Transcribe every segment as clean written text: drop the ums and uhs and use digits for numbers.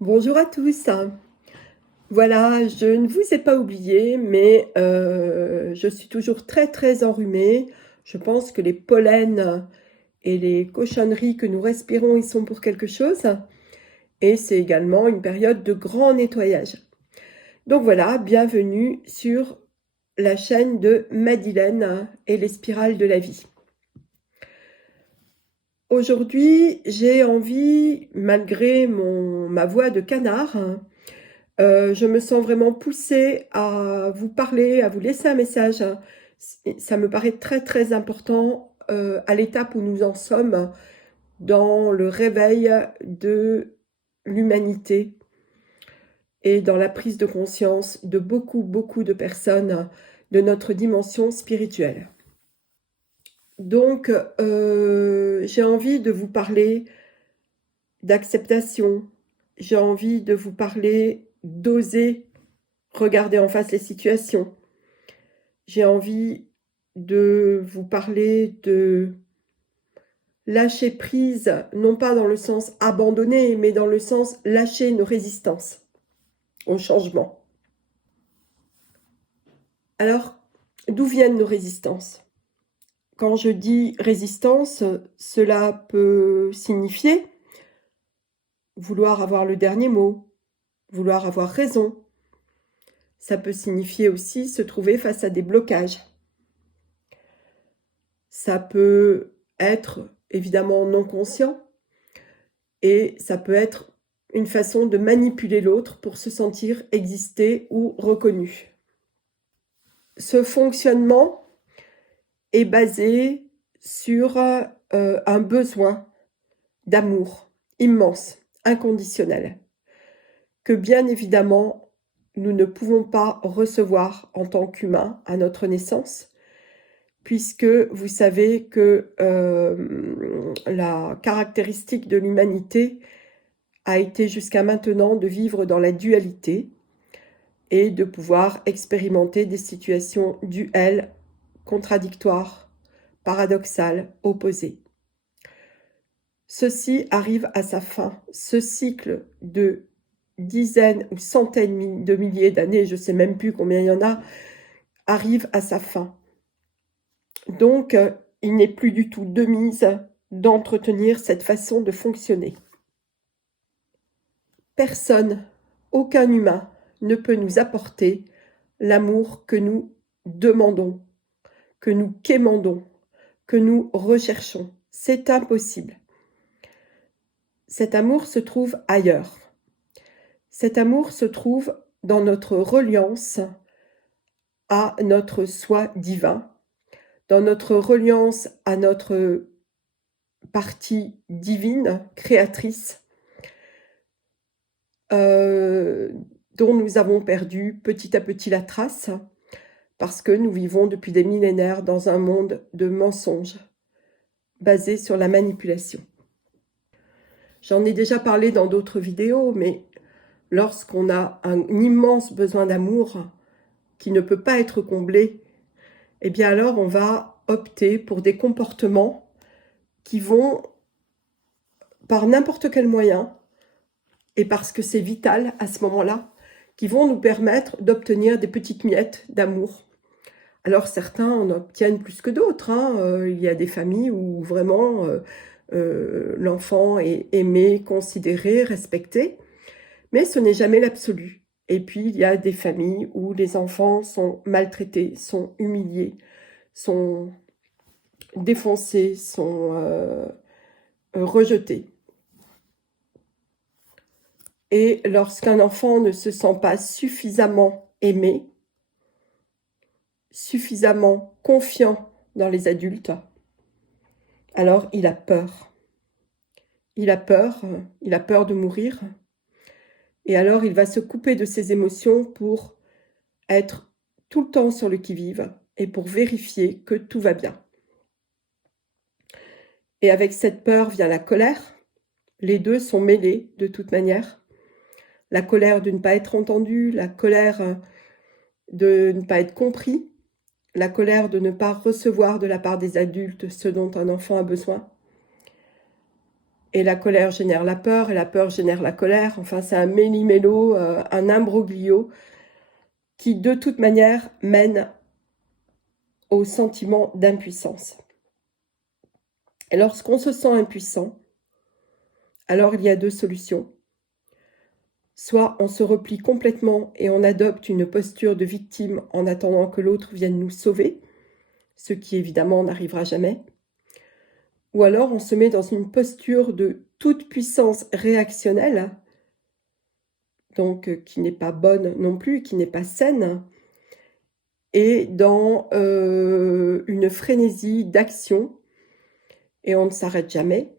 Bonjour à tous. Voilà, je ne vous ai pas oublié, mais je suis toujours très, très enrhumée. Je pense que les pollens et les cochonneries que nous respirons, ils sont pour quelque chose. Et c'est également une période de grand nettoyage. Donc voilà, bienvenue sur la chaîne de Madeleine et les spirales de la vie. Aujourd'hui, j'ai envie, malgré ma voix de canard, je me sens vraiment poussée à vous parler, à vous laisser un message. Ça me paraît très, très important à l'étape où nous en sommes dans le réveil de l'humanité et dans la prise de conscience de beaucoup, beaucoup de personnes de notre dimension spirituelle. Donc, j'ai envie de vous parler d'acceptation, j'ai envie de vous parler d'oser regarder en face les situations. J'ai envie de vous parler de lâcher prise, non pas dans le sens abandonner, mais dans le sens lâcher nos résistances au changement. Alors, d'où viennent nos résistances? Quand je dis résistance, cela peut signifier vouloir avoir le dernier mot, vouloir avoir raison. Ça peut signifier aussi se trouver face à des blocages. Ça peut être évidemment non conscient et ça peut être une façon de manipuler l'autre pour se sentir exister ou reconnu. Ce fonctionnement est basé sur un besoin d'amour immense, inconditionnel, que bien évidemment nous ne pouvons pas recevoir en tant qu'humains à notre naissance, puisque vous savez que la caractéristique de l'humanité a été jusqu'à maintenant de vivre dans la dualité et de pouvoir expérimenter des situations duelles, contradictoires, paradoxales, opposées. Ceci arrive à sa fin. Ce cycle de dizaines ou centaines de milliers d'années, je ne sais même plus combien il y en a, arrive à sa fin. Donc, il n'est plus du tout de mise d'entretenir cette façon de fonctionner. Personne, aucun humain ne peut nous apporter l'amour que nous demandons, que nous quémandons, que nous recherchons. C'est impossible. Cet amour se trouve ailleurs. Cet amour se trouve dans notre reliance à notre soi divin, dans notre reliance à notre partie divine, créatrice, dont nous avons perdu petit à petit la trace, parce que nous vivons depuis des millénaires dans un monde de mensonges, basé sur la manipulation. J'en ai déjà parlé dans d'autres vidéos, mais lorsqu'on a un immense besoin d'amour qui ne peut pas être comblé, eh bien alors on va opter pour des comportements qui vont, par n'importe quel moyen, et parce que c'est vital à ce moment-là, qui vont nous permettre d'obtenir des petites miettes d'amour. Alors certains en obtiennent plus que d'autres, hein. Il y a des familles où vraiment l'enfant est aimé, considéré, respecté, mais ce n'est jamais l'absolu. Et puis il y a des familles où les enfants sont maltraités, sont humiliés, sont défoncés, sont rejetés. Et lorsqu'un enfant ne se sent pas suffisamment aimé, suffisamment confiant dans les adultes, alors il a peur. Il a peur de mourir. Et alors il va se couper de ses émotions pour être tout le temps sur le qui-vive et pour vérifier que tout va bien. Et avec cette peur vient la colère. Les deux sont mêlés de toute manière. La colère de ne pas être entendu, la colère de ne pas être compris, la colère de ne pas recevoir de la part des adultes ce dont un enfant a besoin. et la colère génère la peur, et la peur génère la colère. Enfin, c'est un méli-mélo, un imbroglio qui, de toute manière, mène au sentiment d'impuissance. Et lorsqu'on se sent impuissant, alors il y a deux solutions. Soit on se replie complètement et on adopte une posture de victime en attendant que l'autre vienne nous sauver, ce qui évidemment n'arrivera jamais. Ou alors on se met dans une posture de toute puissance réactionnelle, donc qui n'est pas bonne non plus, qui n'est pas saine, et dans une frénésie d'action, et on ne s'arrête jamais.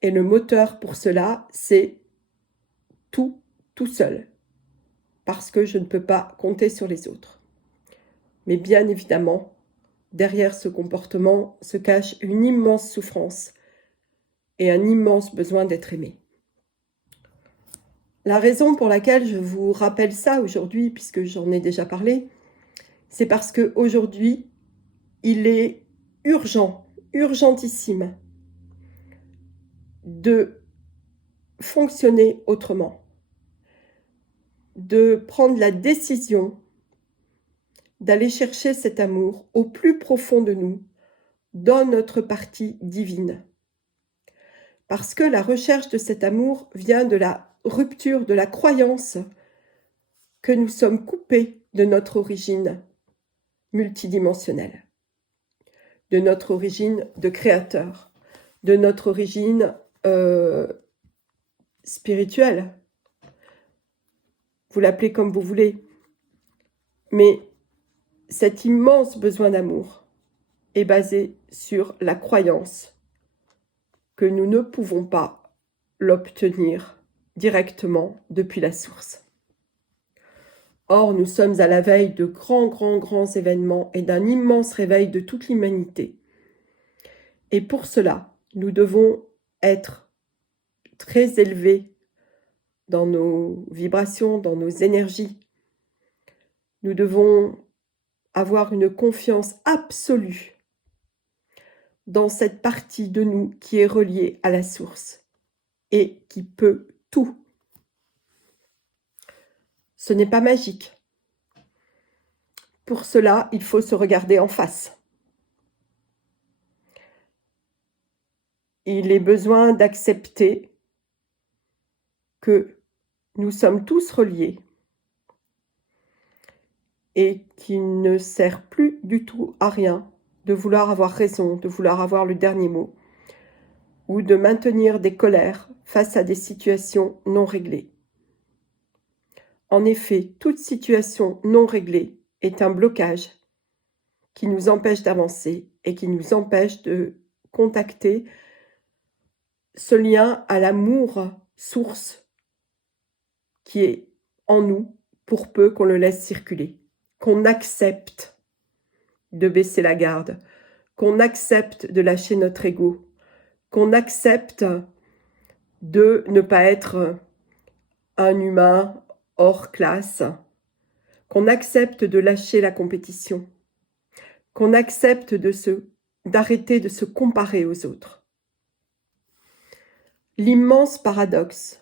Et le moteur pour cela, c'est tout seul, parce que je ne peux pas compter sur les autres. Mais bien évidemment, derrière ce comportement se cache une immense souffrance et un immense besoin d'être aimé. La raison pour laquelle je vous rappelle ça aujourd'hui, puisque j'en ai déjà parlé, c'est parce qu'aujourd'hui, il est urgent, urgentissime, de fonctionner autrement, de prendre la décision d'aller chercher cet amour au plus profond de nous, dans notre partie divine. Parce que la recherche de cet amour vient de la rupture de la croyance que nous sommes coupés de notre origine multidimensionnelle, de notre origine de créateur, de notre origine spirituelle. Vous l'appelez comme vous voulez. Mais cet immense besoin d'amour est basé sur la croyance que nous ne pouvons pas l'obtenir directement depuis la source. Or, nous sommes à la veille de grands événements et d'un immense réveil de toute l'humanité. Et pour cela, nous devons être très élevés dans nos vibrations, dans nos énergies. Nous devons avoir une confiance absolue dans cette partie de nous qui est reliée à la source et qui peut tout. Ce n'est pas magique. Pour cela, il faut se regarder en face. Il est besoin d'accepter que nous sommes tous reliés et qu'il ne sert plus du tout à rien de vouloir avoir raison, de vouloir avoir le dernier mot, ou de maintenir des colères face à des situations non réglées. En effet, toute situation non réglée est un blocage qui nous empêche d'avancer et qui nous empêche de contacter ce lien à l'amour source qui est en nous pour peu qu'on le laisse circuler, qu'on accepte de baisser la garde, qu'on accepte de lâcher notre ego, qu'on accepte de ne pas être un humain hors classe, qu'on accepte de lâcher la compétition, qu'on accepte d'arrêter de se comparer aux autres. L'immense paradoxe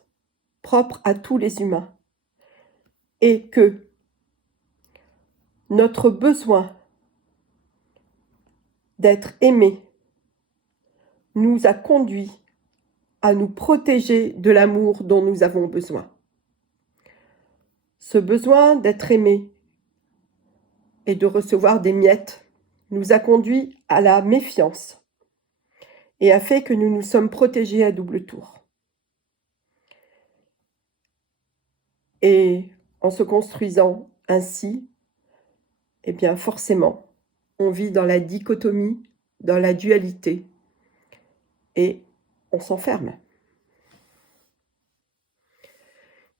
propre à tous les humains est que notre besoin d'être aimé nous a conduits à nous protéger de l'amour dont nous avons besoin. Ce besoin d'être aimé et de recevoir des miettes nous a conduits à la méfiance et a fait que nous nous sommes protégés à double tour. Et en se construisant ainsi, eh bien forcément, on vit dans la dichotomie, dans la dualité, et on s'enferme.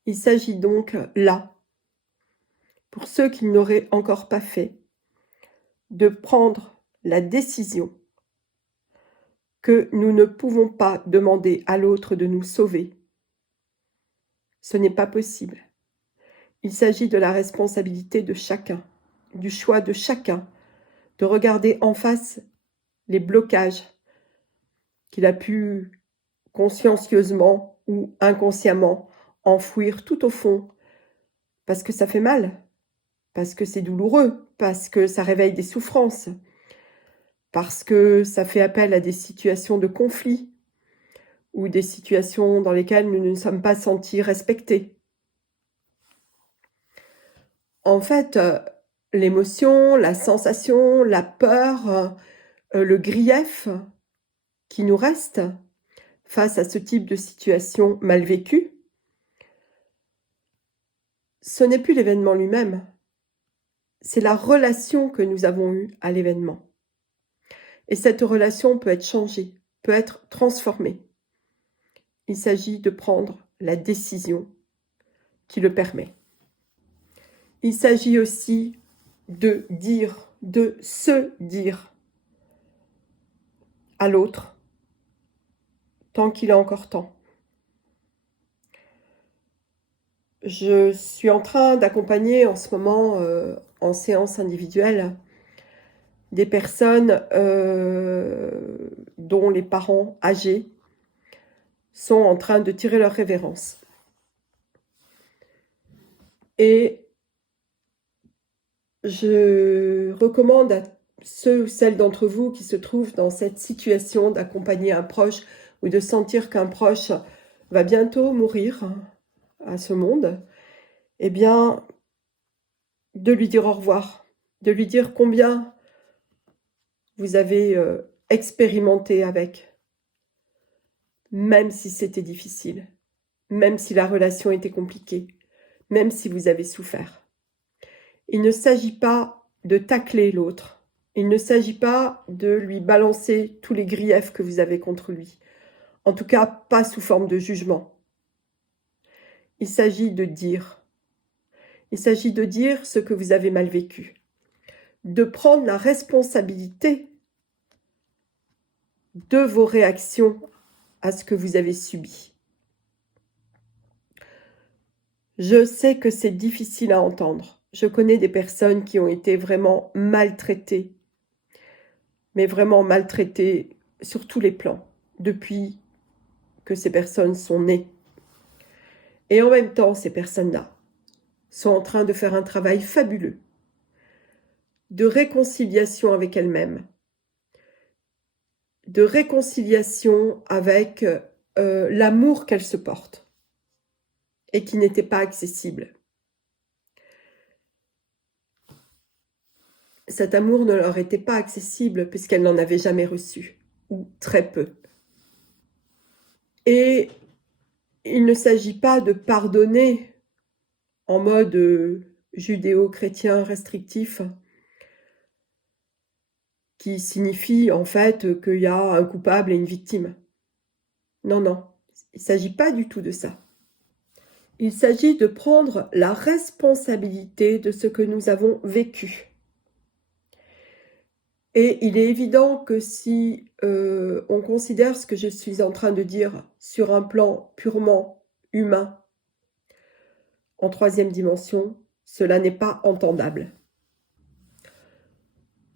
Il s'agit donc là, pour ceux qui ne l'auraient encore pas fait, de prendre la décision que nous ne pouvons pas demander à l'autre de nous sauver. Ce n'est pas possible. Il s'agit de la responsabilité de chacun, du choix de chacun, de regarder en face les blocages qu'il a pu consciencieusement ou inconsciemment, enfouir tout au fond, parce que ça fait mal, parce que c'est douloureux, parce que ça réveille des souffrances, parce que ça fait appel à des situations de conflit ou des situations dans lesquelles nous ne nous sommes pas sentis respectés. En fait, l'émotion, la sensation, la peur, le grief qui nous reste face à ce type de situation mal vécue, ce n'est plus l'événement lui-même, c'est la relation que nous avons eue à l'événement. Et cette relation peut être changée, peut être transformée. Il s'agit de prendre la décision qui le permet. Il s'agit aussi de dire, de se dire à l'autre, tant qu'il a encore temps. Je suis en train d'accompagner en ce moment, en séance individuelle, des personnes dont les parents âgés sont en train de tirer leur révérence. Et je recommande à ceux ou celles d'entre vous qui se trouvent dans cette situation d'accompagner un proche ou de sentir qu'un proche va bientôt mourir à ce monde, eh bien, de lui dire au revoir, de lui dire combien vous avez expérimenté avec, même si c'était difficile, même si la relation était compliquée, même si vous avez souffert. Il ne s'agit pas de tacler l'autre, il ne s'agit pas de lui balancer tous les griefs que vous avez contre lui, en tout cas pas sous forme de jugement. Il s'agit de dire. Il s'agit de dire ce que vous avez mal vécu, de prendre la responsabilité de vos réactions à ce que vous avez subi. Je sais que c'est difficile à entendre. Je connais des personnes qui ont été vraiment maltraitées, mais vraiment maltraitées sur tous les plans, depuis que ces personnes sont nées. Et en même temps, ces personnes-là sont en train de faire un travail fabuleux de réconciliation avec elles-mêmes, de réconciliation avec l'amour qu'elles se portent et qui n'était pas accessible. Cet amour ne leur était pas accessible puisqu'elles n'en avaient jamais reçu, ou très peu. Et il ne s'agit pas de pardonner en mode judéo-chrétien restrictif, qui signifie en fait qu'il y a un coupable et une victime. Non, non, il ne s'agit pas du tout de ça. Il s'agit de prendre la responsabilité de ce que nous avons vécu. Et il est évident que si on considère ce que je suis en train de dire sur un plan purement humain, en troisième dimension, cela n'est pas entendable.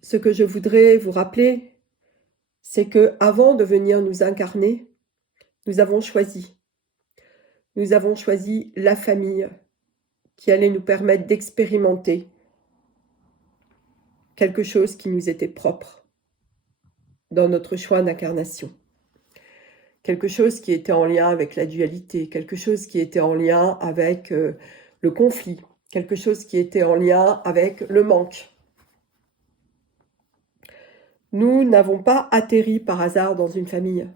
Ce que je voudrais vous rappeler, c'est que avant de venir nous incarner, nous avons choisi. Nous avons choisi la famille qui allait nous permettre d'expérimenter quelque chose qui nous était propre dans notre choix d'incarnation. Quelque chose qui était en lien avec la dualité, quelque chose qui était en lien avec le conflit, quelque chose qui était en lien avec le manque. Nous n'avons pas atterri par hasard dans une famille.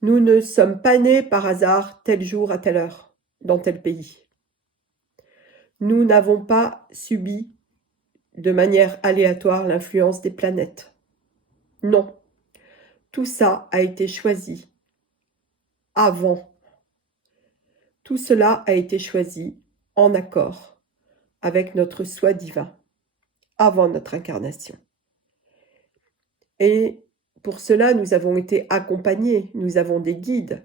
Nous ne sommes pas nés par hasard tel jour à telle heure, dans tel pays. Nous n'avons pas subi de manière aléatoire l'influence des planètes. Non, tout ça a été choisi avant. Tout cela a été choisi en accord avec notre soi divin, avant notre incarnation. Et pour cela, nous avons été accompagnés, nous avons des guides.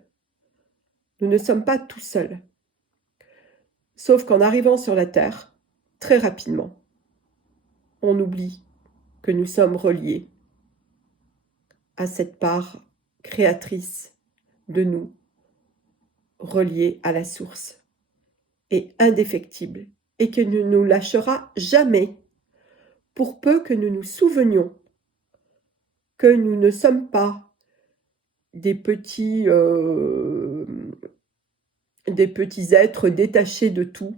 Nous ne sommes pas tout seuls. Sauf qu'en arrivant sur la Terre, très rapidement, on oublie que nous sommes reliés à cette part créatrice de nous reliés à la source et indéfectible et qui ne nous lâchera jamais pour peu que nous nous souvenions que nous ne sommes pas des petits êtres détachés de tout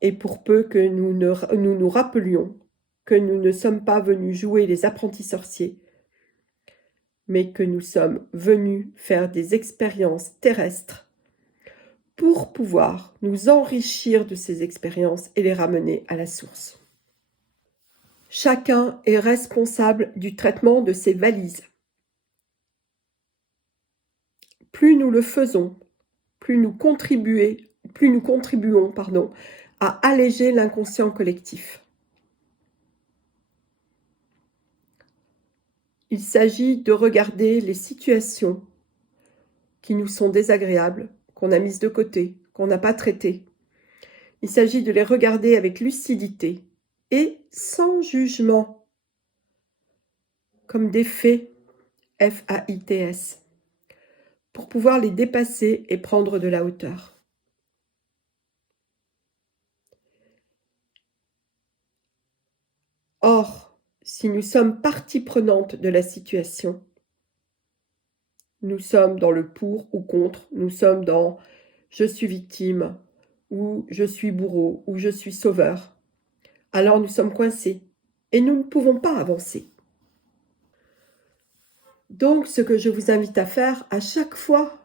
et pour peu que nous nous rappelions que nous ne sommes pas venus jouer les apprentis sorciers, mais que nous sommes venus faire des expériences terrestres pour pouvoir nous enrichir de ces expériences et les ramener à la source. Chacun est responsable du traitement de ses valises. Plus nous le faisons, plus nous contribuons, à alléger l'inconscient collectif. Il s'agit de regarder les situations qui nous sont désagréables, qu'on a mises de côté, qu'on n'a pas traitées. Il s'agit de les regarder avec lucidité et sans jugement, comme des faits, F-A-I-T-S, pour pouvoir les dépasser et prendre de la hauteur. Or, si nous sommes partie prenante de la situation, nous sommes dans le pour ou contre, nous sommes dans « je suis victime » ou « je suis bourreau » ou « je suis sauveur », alors nous sommes coincés et nous ne pouvons pas avancer. Donc, ce que je vous invite à faire à chaque fois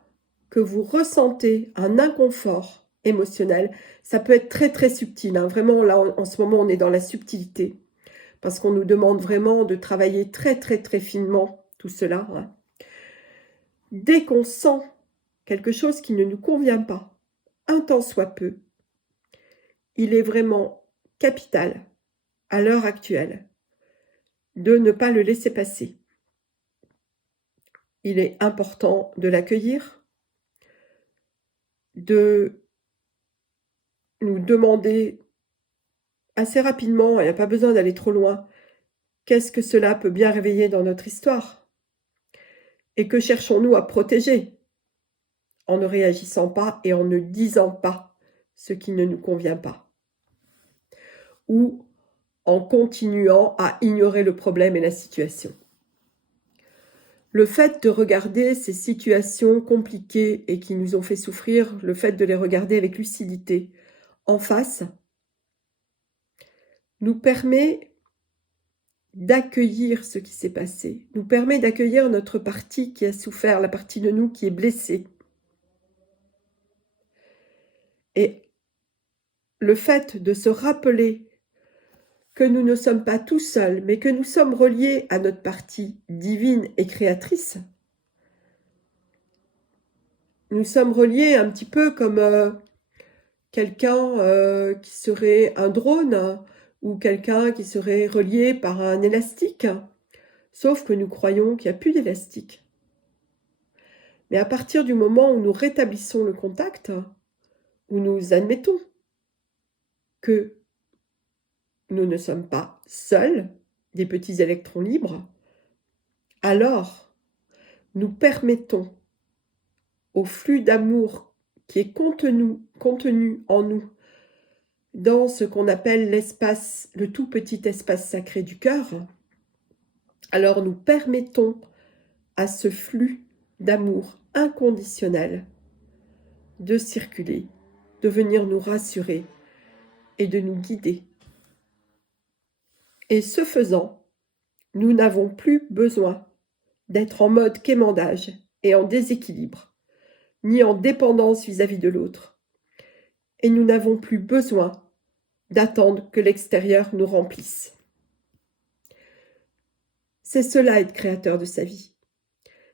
que vous ressentez un inconfort émotionnel, ça peut être très très subtil, hein. Vraiment là en ce moment on est dans la subtilité, parce qu'on nous demande vraiment de travailler très très très finement tout cela, hein. Dès qu'on sent quelque chose qui ne nous convient pas, un tant soit peu, il est vraiment capital, à l'heure actuelle, de ne pas le laisser passer. Il est important de l'accueillir, de nous demander assez rapidement, il n'y a pas besoin d'aller trop loin, qu'est-ce que cela peut bien réveiller dans notre histoire? Et que cherchons-nous à protéger en ne réagissant pas et en ne disant pas ce qui ne nous convient pas? Ou en continuant à ignorer le problème et la situation. Le fait de regarder ces situations compliquées et qui nous ont fait souffrir, le fait de les regarder avec lucidité en face, nous permet d'accueillir ce qui s'est passé, nous permet d'accueillir notre partie qui a souffert, la partie de nous qui est blessée. Et le fait de se rappeler que nous ne sommes pas tout seuls, mais que nous sommes reliés à notre partie divine et créatrice. Nous sommes reliés un petit peu comme quelqu'un qui serait un drone ou quelqu'un qui serait relié par un élastique, sauf que nous croyons qu'il n'y a plus d'élastique. Mais à partir du moment où nous rétablissons le contact, où nous admettons que nous ne sommes pas seuls, des petits électrons libres, alors nous permettons au flux d'amour qui est contenu en nous, dans ce qu'on appelle l'espace, le tout petit espace sacré du cœur, alors nous permettons à ce flux d'amour inconditionnel de circuler, de venir nous rassurer et de nous guider. Et ce faisant, nous n'avons plus besoin d'être en mode quémandage et en déséquilibre, ni en dépendance vis-à-vis de l'autre. Et nous n'avons plus besoin d'attendre que l'extérieur nous remplisse. C'est cela être créateur de sa vie.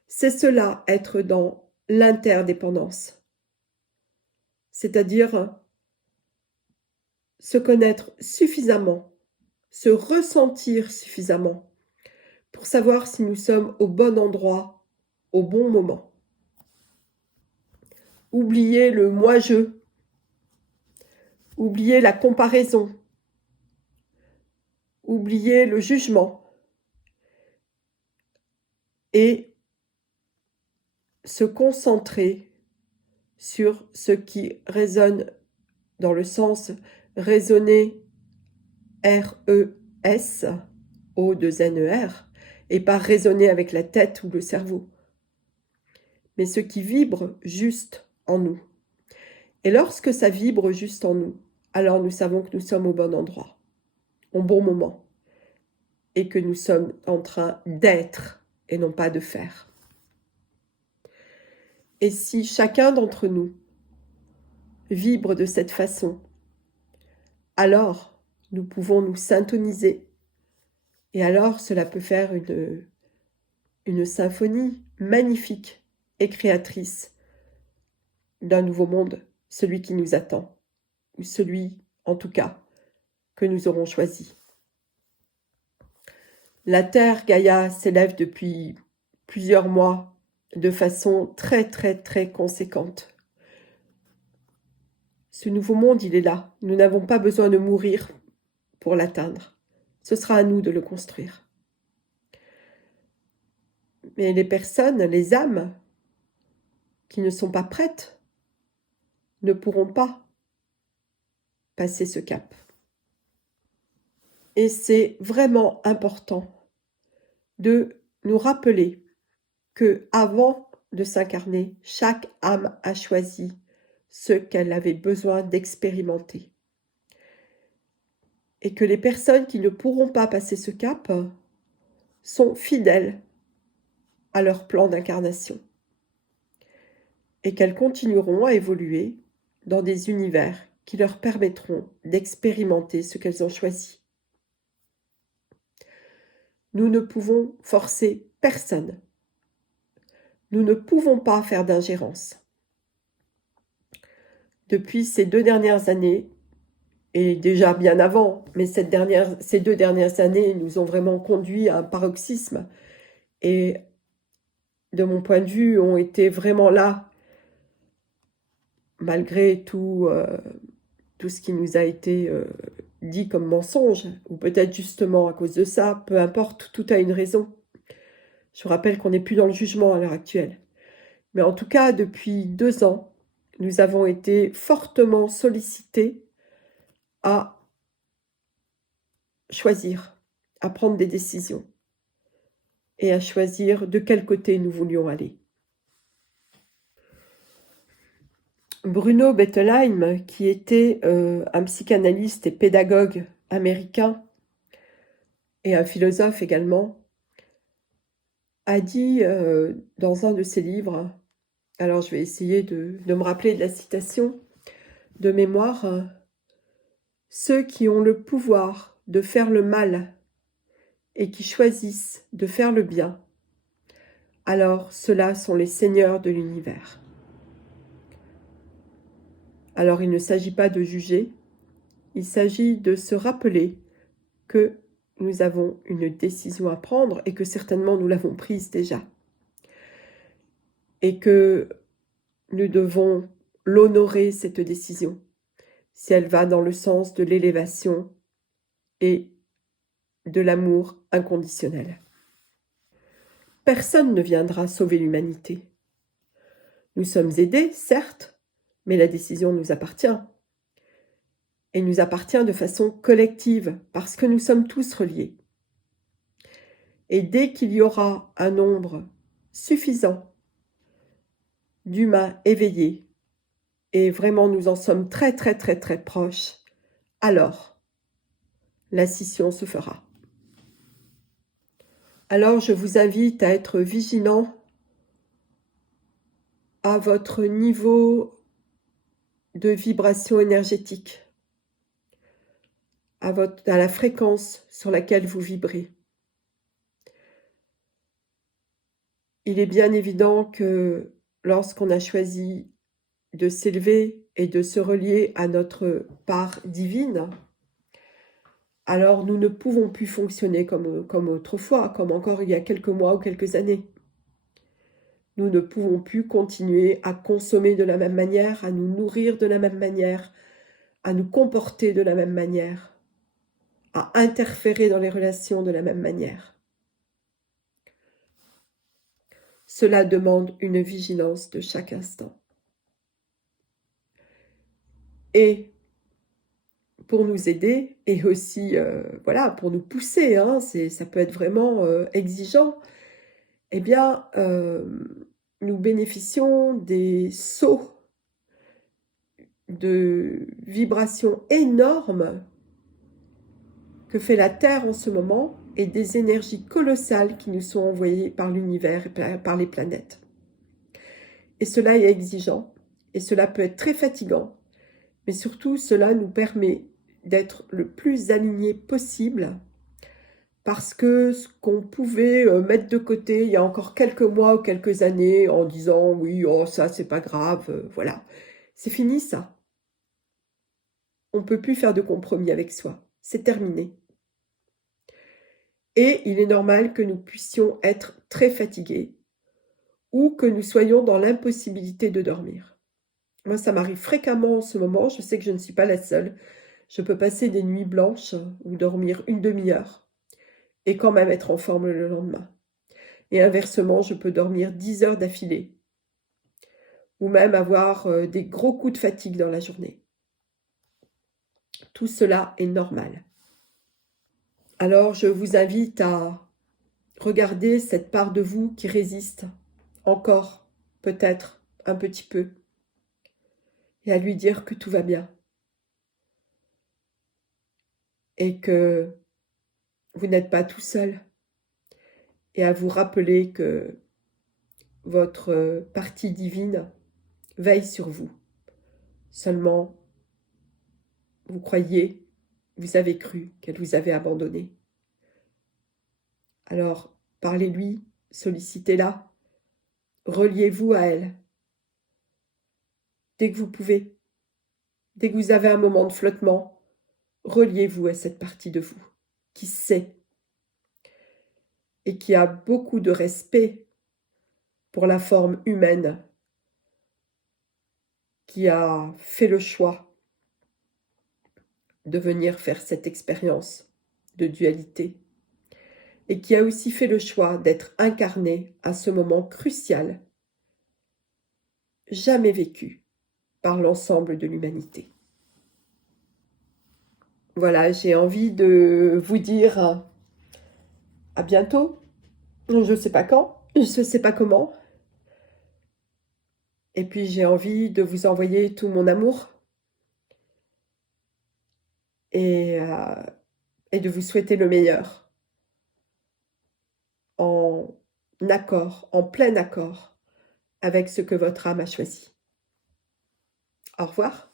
C'est cela être dans l'interdépendance. C'est-à-dire se connaître suffisamment, se ressentir suffisamment pour savoir si nous sommes au bon endroit, au bon moment. Oubliez le moi-je, oubliez la comparaison, oubliez le jugement et se concentrer sur ce qui résonne dans le sens raisonner R-E-S, O-2-N-E-R, et pas raisonner avec la tête ou le cerveau, mais ce qui vibre juste en nous. Et lorsque ça vibre juste en nous, alors nous savons que nous sommes au bon endroit, au bon moment, et que nous sommes en train d'être et non pas de faire. Et si chacun d'entre nous vibre de cette façon, alors nous pouvons nous syntoniser, et alors cela peut faire une symphonie magnifique et créatrice d'un nouveau monde, celui qui nous attend, ou celui, en tout cas, que nous aurons choisi. La Terre Gaïa s'élève depuis plusieurs mois de façon très très très conséquente. Ce nouveau monde, il est là. Nous n'avons pas besoin de mourir pour l'atteindre. Ce sera à nous de le construire. Mais les personnes, les âmes, qui ne sont pas prêtes, ne pourront pas passer ce cap. Et c'est vraiment important de nous rappeler que avant de s'incarner, chaque âme a choisi ce qu'elle avait besoin d'expérimenter. Et que les personnes qui ne pourront pas passer ce cap sont fidèles à leur plan d'incarnation. Et qu'elles continueront à évoluer dans des univers qui leur permettront d'expérimenter ce qu'elles ont choisi. Nous ne pouvons forcer personne. Nous ne pouvons pas faire d'ingérence. Depuis ces 2 dernières années, et déjà bien avant, mais ces 2 dernières années nous ont vraiment conduit à un paroxysme, et de mon point de vue, ont été vraiment là, malgré tout ce qui nous a été dit comme mensonge, ou peut-être justement à cause de ça, peu importe, tout a une raison. Je vous rappelle qu'on n'est plus dans le jugement à l'heure actuelle. Mais en tout cas, depuis 2 ans, nous avons été fortement sollicités à choisir, à prendre des décisions et à choisir de quel côté nous voulions aller. Bruno Bettelheim, qui était un psychanalyste et pédagogue américain et un philosophe également, a dit dans un de ses livres, alors je vais essayer de me rappeler de la citation de mémoire, ceux qui ont le pouvoir de faire le mal et qui choisissent de faire le bien, alors ceux-là sont les seigneurs de l'univers. Alors il ne s'agit pas de juger, il s'agit de se rappeler que nous avons une décision à prendre et que certainement nous l'avons prise déjà. Et que nous devons l'honorer, cette décision, si elle va dans le sens de l'élévation et de l'amour inconditionnel. Personne ne viendra sauver l'humanité. Nous sommes aidés, certes, mais la décision nous appartient. Et nous appartient de façon collective, parce que nous sommes tous reliés. Et dès qu'il y aura un nombre suffisant d'humains éveillés, et vraiment nous en sommes très très très très proches, alors la scission se fera. Alors je vous invite à être vigilant à votre niveau de vibration énergétique, à la fréquence sur laquelle vous vibrez. Il est bien évident que lorsqu'on a choisi de s'élever et de se relier à notre part divine, alors nous ne pouvons plus fonctionner comme autrefois, comme encore il y a quelques mois ou quelques années. Nous ne pouvons plus continuer à consommer de la même manière, à nous nourrir de la même manière, à nous comporter de la même manière, à interférer dans les relations de la même manière. Cela demande une vigilance de chaque instant. Et pour nous aider, et aussi voilà, pour nous pousser, hein, ça peut être vraiment exigeant, eh bien, nous bénéficions des sauts de vibrations énormes que fait la Terre en ce moment et des énergies colossales qui nous sont envoyées par l'univers et par les planètes. Et cela est exigeant, et cela peut être très fatigant, mais surtout cela nous permet d'être le plus alignés possible, parce que ce qu'on pouvait mettre de côté il y a encore quelques mois ou quelques années en disant oui, oh ça c'est pas grave, voilà, c'est fini ça. On ne peut plus faire de compromis avec soi, c'est terminé. Et il est normal que nous puissions être très fatigués ou que nous soyons dans l'impossibilité de dormir. Moi, ça m'arrive fréquemment en ce moment, je sais que je ne suis pas la seule. Je peux passer des nuits blanches ou dormir une demi-heure et quand même être en forme le lendemain. Et inversement, je peux dormir 10 heures d'affilée ou même avoir des gros coups de fatigue dans la journée. Tout cela est normal. Alors, je vous invite à regarder cette part de vous qui résiste encore, peut-être un petit peu, et à lui dire que tout va bien et que vous n'êtes pas tout seul, et à vous rappeler que votre partie divine veille sur vous. Seulement, vous croyez, vous avez cru qu'elle vous avait abandonné. Alors, parlez-lui, sollicitez-la, reliez-vous à elle. Dès que vous pouvez, dès que vous avez un moment de flottement, reliez-vous à cette partie de vous qui sait et qui a beaucoup de respect pour la forme humaine, qui a fait le choix de venir faire cette expérience de dualité et qui a aussi fait le choix d'être incarné à ce moment crucial, jamais vécu par l'ensemble de l'humanité. Voilà, j'ai envie de vous dire à bientôt. Je ne sais pas quand, je ne sais pas comment. Et puis j'ai envie de vous envoyer tout mon amour et de vous souhaiter le meilleur, en accord, en plein accord avec ce que votre âme a choisi. Au revoir.